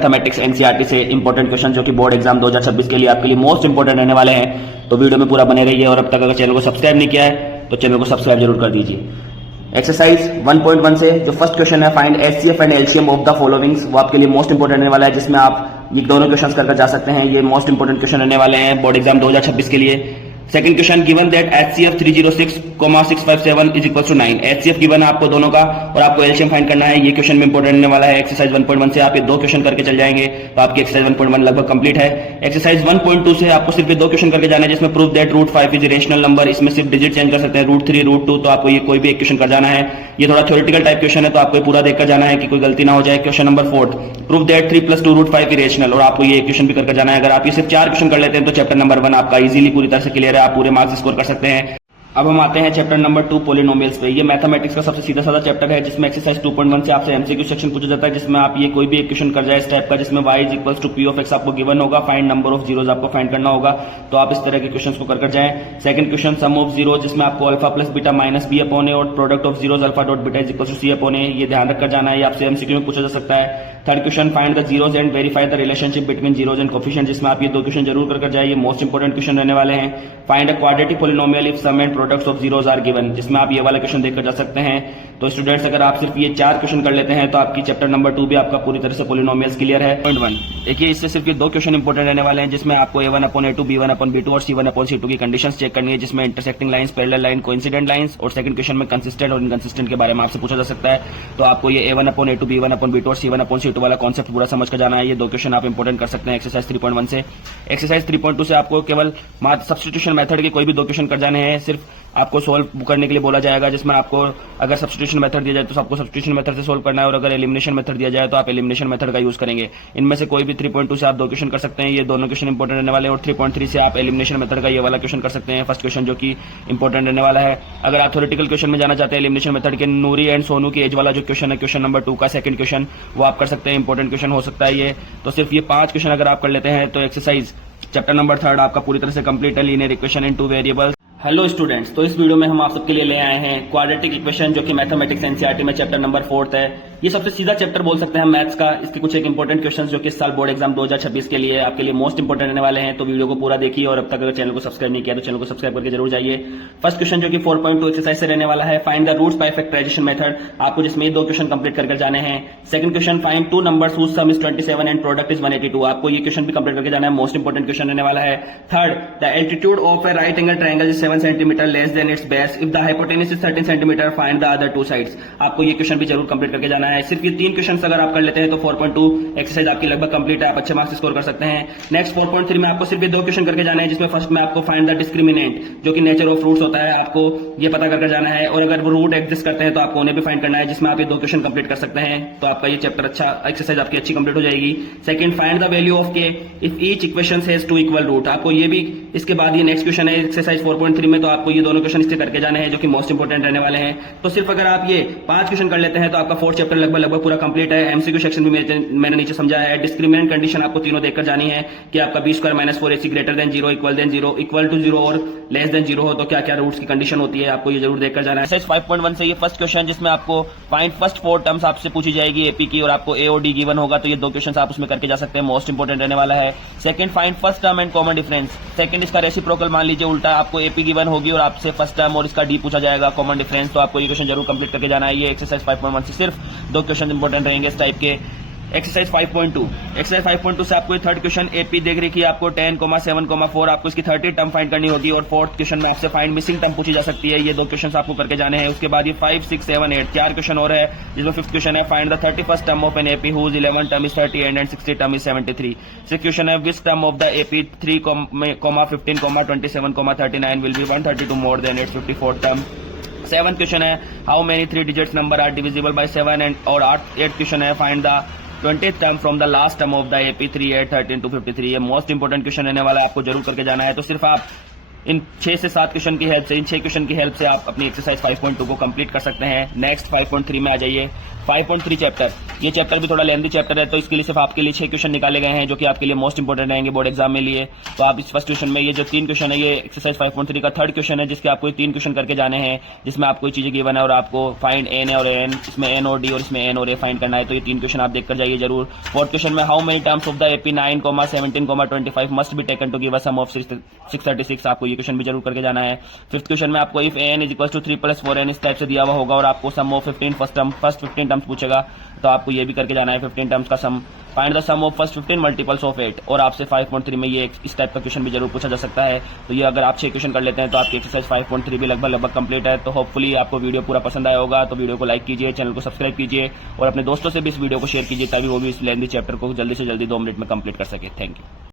Mathematics NCERT से important question जो कि बोर्ड एग्जाम 2026 के लिए आपके लिए मोस्ट इंपॉर्टेंट रहने वाले हैं। तो वीडियो में पूरा बने रहिए और अब तक अगर चैनल को सब्सक्राइब नहीं किया है तो चैनल को सब्सक्राइब जरूर कर दीजिए। एक्सरसाइज 1.1 से जो फर्स्ट क्वेश्चन है find HCF and LCM of the followings, वो आपके लिए मोस्ट इंपॉर्टेंट रहने वाला है, जिसमें आप ये दोनों क्वेश्चन कर जा सकते हैं। ये मोस्ट इंपॉर्टेंट क्वेश्चन रहने वाले हैं बोर्ड एग्जाम 2026 के लिए। Second question, given that HCF 306,657 is equal to 9। HCF given है आपको दोनों का और आपको एलसीएम फाइंड करना है। ये क्वेश्चन में इंपॉर्टेंट रहने वाला है। एक्सरसाइज 1.1 से आप ये दो क्वेश्चन करके चल जाएंगे तो आपकी एक्सरसाइज 1.1 लगभग कंप्लीट है। एक्सरसाइज 1.2 से आपको सिर्फ ये दो क्वेश्चन करके जाना है, जिसमें prove that √5 is rational number. इसमें सिर्फ डिजिट चेंज कर सकते हैं, √3 √2, तो आपको ये कोई भी एक क्वेश्चन कर जाना है। ये थोड़ा थ्योरेटिकल टाइप क्वेश्चन है तो आपको पूरा देखकर जाना है कि कोई गलती ना हो जाए। Question number 4, prove that 3 + 2 √5 irrational, और आपको ये क्वेश्चन भी करके जाना है। अगर आप ये सिर्फ 4 क्वेश्चन कर लेते हैं तो चैप्टर नंबर 1 आपका इजीली पूरी तरह से क्लियर है, आप पूरे मार्क्स स्कोर कर सकते हैं। अब हम आते हैं चैप्टर नंबर 2 पॉलिनोमियल्स पे। ये मैथमेटिक्स का सबसे सीधा साधा चैप्टर है, जिसमें एक्सरसाइज 2.1 से आपसे एमसीक्यू सेक्शन पूछा जाता है, जिसमें आप ये कोई भी एक क्वेश्चन कर जाए इस टाइप का, जिसमें y is equal to p of x आपको गिवन होगा, फाइंड नंबर ऑफ जीरोज आपको फाइंड करना होगा। तो आप इस तरह के क्वेश्चन को कर जाएं। Second question, sum of zero, जिसमें आपको alpha plus beta minus b upon A और product of zeros alpha dot beta is equal to c upon A, ये ध्यान रखकर जाना है, ये आपसे एमसीक्यू में पूछा जा सकता है। Third question, find the zeros and verify the relationship between zeros and coefficient, जिसमें आप ये दो क्वेश्चन जरूर कर जाए, ये मोस्ट इंपोर्टेंट क्वेश्चन रहने वाले हैं। Find a quadratic polynomial if sum and products of zeros are given, जिसमें आप ये वाला क्वेश्चन देखकर जा सकते हैं। तो स्टूडेंट्स, अगर आप सिर्फ ये 4 क्वेश्चन कर लेते हैं तो आपकी चैप्टर नंबर 2 भी आपका पूरी तरह से पॉलिनोमियल्स क्लियर है। 1. देखिए, इससे सिर्फ ये दो क्वेश्चन इंपोर्टेंट रहने वाले हैं, जिसमें आपको A1/A2, B1/B2 और C1/C2 की कंडीशंस चेक करनी है, जिसमें intersecting lines, parallel line, coincident lines, और सेकंड क्वेश्चन में कंसिस्टेंट और इनकंसिस्टेंट के बारे में आपसे पूछा जा सकता है। तो आपको ये A1/A2, B1/B2 और C1/C2 वाला कॉन्सेप्ट पूरा समझ कर जाना है। ये दो क्वेश्चन आप इंपोर्टेंट कर सकते हैं एक्सरसाइज 3.1 से। एक्सरसाइज 3.2 से आपको केवल सब्स्टिट्यूशन मेथड के कोई भी दो क्वेश्चन कर जाने हैं, सिर्फ आपको सोल्व करने के लिए बोला जाएगा, जिसमें आपको अगर सब्स्टिट्यूशन मेथड दिया जाए तो आपको सब्स्टिट्यूशन मेथड से सोल्व करना है, और अगर एलिमिनेशन मेथड दिया जाए तो आप एलिमिनेशन मेथड का यूज करेंगे। इनमें से कोई भी 3.2 से आप दो क्वेश्चन कर सकते हैं, ये दोनों क्वेश्चन इंपोर्टेंट रहने वाले हैं। और 3.3 से आप एलिमिनेशन मेथड का ये वाला क्वेश्चन कर सकते हैं, फर्स्ट क्वेश्चन जो कि इंपोर्टेंट रहने वाला है। अगर आप थ्योरेटिकल क्वेश्चन में जाना चाहते हैं एलिमिनेशन मेथड के, नूरी एंड सोनू की एज वाला जो क्वेश्चन है, क्वेश्चन नंबर 2 का सेकंड क्वेश्चन, वो आप कर सकते हैं, इंपोर्टेंट क्वेश्चन हो सकता है ये। तो सिर्फ ये 5 क्वेश्चन अगर आप कर लेते हैं तो एक्सरसाइज चैप्टर नंबर 3 आपका पूरी तरह से कंप्लीट है, linear equation in 2 variables. Hello students, तो इस वीडियो में हम आप सबके लिए ले आए हैं क्वाड्रेटिक इक्वेशन, जो कि मैथमेटिक्स एनसीईआरटी में चैप्टर नंबर 4 है। ये सबसे सीधा चैप्टर बोल सकते हैं मैथ्स का। इसके कुछ एक इंपॉर्टेंट क्वेश्चंस जो कि इस साल बोर्ड एग्जाम 2026 के लिए आपके लिए मोस्ट इंपॉर्टेंट रहने वाले हैं। तो वीडियो को पूरा देखिए, और अब तक अगर चैनल को सब्सक्राइब नहीं किया तो चैनल को सब्सक्राइब करके जरूर जाइए। फर्स्ट क्वेश्चन जो कि 4.2 एक्सरसाइज से रहने वाला है, find the roots by factorization method, आपको जिसमें ये दो क्वेश्चन कंप्लीट कर जाने हैं। Second question, find two numbers whose sum is 27 and product is 182, आपको ये क्वेश्चन भी कंप्लीट करके जाना है, मोस्ट इंपॉर्टेंट क्वेश्चन रहने वाला है। Third, the altitude of A right angle triangle is 7 centimetre less than it's base if the hypotenuse is 13 centimetre, find the other two sides, आपको ये क्वेश्चन भी जरूर कंप्लीट करके जाना है। सिर्फ ये 3 क्वेश्चन अगर आप कर लेते हैं तो 4.2 एक्सरसाइज आपकी लगभग कंप्लीट है, आप अच्छे मार्क्स स्कोर कर सकते हैं। नेक्स्ट 4.3 में आपको सिर्फ ये दो क्वेश्चन करके जाने हैं, जिसमें फर्स्ट में आपको फाइंड द डिस्क्रिमिनेंट, जो कि नेचर ऑफ रूट्स होता है, आपको ये पता करके जाना है, और अगर वो रूट एग्जिस्ट करते हैं तो आपको उन्हें भी फाइंड करना है, जिसमें आप ये दो क्वेश्चन कंप्लीट कर सकते हैं। तो आपका ये चैप्टर अच्छा, एक्सरसाइज आपकी अच्छी कंप्लीट हो जाएगी। Second, find the value of K if each equation has 2 equal root, आपको ये भी इसके बाद ये नेक्स्ट क्वेश्चन है एक्सरसाइज 4.3 में, तो आपको ये दोनों क्वेश्चन इससे करके जाने हैं, जो कि मोस्ट इंपोर्टेंट रहने वाले हैं। तो सिर्फ अगर आप ये 5 क्वेश्चन कर लेते हैं तो आपका 4th चैप्टर लगभग पूरा कंप्लीट है। एमसीक्यू सेक्शन भी मैंने नीचे समझा है। डिस्क्रिमिनेंट कंडीशन आपको तीनों देखकर जानी है कि आपका b² - 4ac greater than 0, equal to 0 और लेस देन 0 हो तो क्या क्या रूट्स की कंडीशन होती है, आपको ये जरूर देखकर जाना है। एक्सरसाइज 5.1 से ये फर्स्ट क्वेश्चन, जिसमें आपको फाइंड फर्स्ट 4 टर्म्स आपसे पूछी जाएगी एपी की, और आपको ए और डी गिवन होगा, तो ये दो क्वेश्चन आप उसमें करके जा सकते हैं, मोस्ट इंपोर्टेंट रहने वाला है। Second, find first term and common difference, second इसका रेसिप्रोकल मान लीजिए उल्टा, आपको एपी गिवन होगी और आपसे फर्स्ट टर्म और इसका डी पूछा जाएगा, कॉमन डिफरेंस, तो आपको ये क्वेश्चन जरूर कंप्लीट करके जाना है। ये एक्सरसाइज 5.1 से सिर्फ दो क्वेश्चन इंपोर्टेंट रहेंगे इस टाइप के। एक्सरसाइज 5.2, एक्सरसाइज 5.2 से आपको थर्ड क्वेश्चन एपी देख रखी है, आपको 10, 7, 4 आपको इसकी 30 टर्म फाइंड करनी होगी, और फोर्थ क्वेश्चन में आपसे फाइंड मिसिंग टर्म पूछी जा सकती है। ये दो क्वेश्चन आपको करके जाने हैं। उसके बाद ये 5, 6, 7, 8 4 क्वेश्चन और है, जिसमें फिफ्थ क्वेश्चन है find the 31st term of an AP whose 11 term is 30 and 60 term is 73। Sixth question है which term of the AP 3, 15, 27, 39 will be 132 more than its 54th term. 7th question है how many 3 digits number are divisible by 7 and, और 8th question है find the 20th term from the last term of the AP 3, 8, 13 to 53। ये most important question रहने वाला है, आपको जरूर करके जाना है। तो सिर्फ आप इन 6 से 7 क्वेश्चन की हेल्प से, इन 6 क्वेश्चन की हेल्प से आप अपनी एक्सरसाइज 5.2 को कंप्लीट कर सकते हैं। नेक्स्ट 5.3 में आ जाइए। 5.3 चैप्टर, ये चैप्टर भी थोड़ा लेंथी चैप्टर है, तो इसके लिए सिर्फ आपके लिए 6 क्वेश्चन निकाले गए हैं जो कि आपके लिए मोस्ट इंपोर्टेंट रहेंगे बोर्ड एग्जाम में लिए। तो आप इस फर्स्ट क्वेश्चन में ये जो 3 क्वेश्चन है, ये एक्सरसाइज 5.3 का थर्ड क्वेश्चन है, जिसके आपको 3 क्वेश्चन करके जाने हैं, जिसमें आपको चीजें गिवन है और आपको फाइंड एन और एन, इसमें एन और डी और इसमें एन और ए फाइंड करना है। तो ये 3 क्वेश्चन आप देखकर जाइए जरूर। फोर्थ क्वेश्चन में how many terms of the AP 9, 17, 25 must be taken to give a sum of 636, आपको ये क्वेश्चन भी जरूर करके जाना है। फिफ्थ क्वेश्चन में आपको if n is equal to 3 + 4n इस टाइप से दिया हुआ होगा और आपको सम ऑफ 15 फर्स्ट 15 टर्म्स पूछेगा, तो आपको ये भी करके जाना है। 15 टर्म्स का sum, find the sum of first 15 multiples of 8, और आपसे 5.3 में ये इस टाइप का क्वेश्चन भी जरूर पूछा जा सकता है। तो ये अगर आप 6 क्वेश्चन कर लेते हैं तो आपकी एक्सरसाइज 5.3 भी लगभग कंप्लीट है। तो होपफुली आपको वीडियो पूरा पसंद आया होगा। तो वीडियो को लाइक कीजिए, चैनल को सब्सक्राइब कीजिए और अपने दोस्तों से भी इस वीडियो को शेयर कीजिए ताकि वो भी इस लेंथी चैप्टर को जल्दी से जल्दी 2 मिनट में कंप्लीट कर सके। Thank you.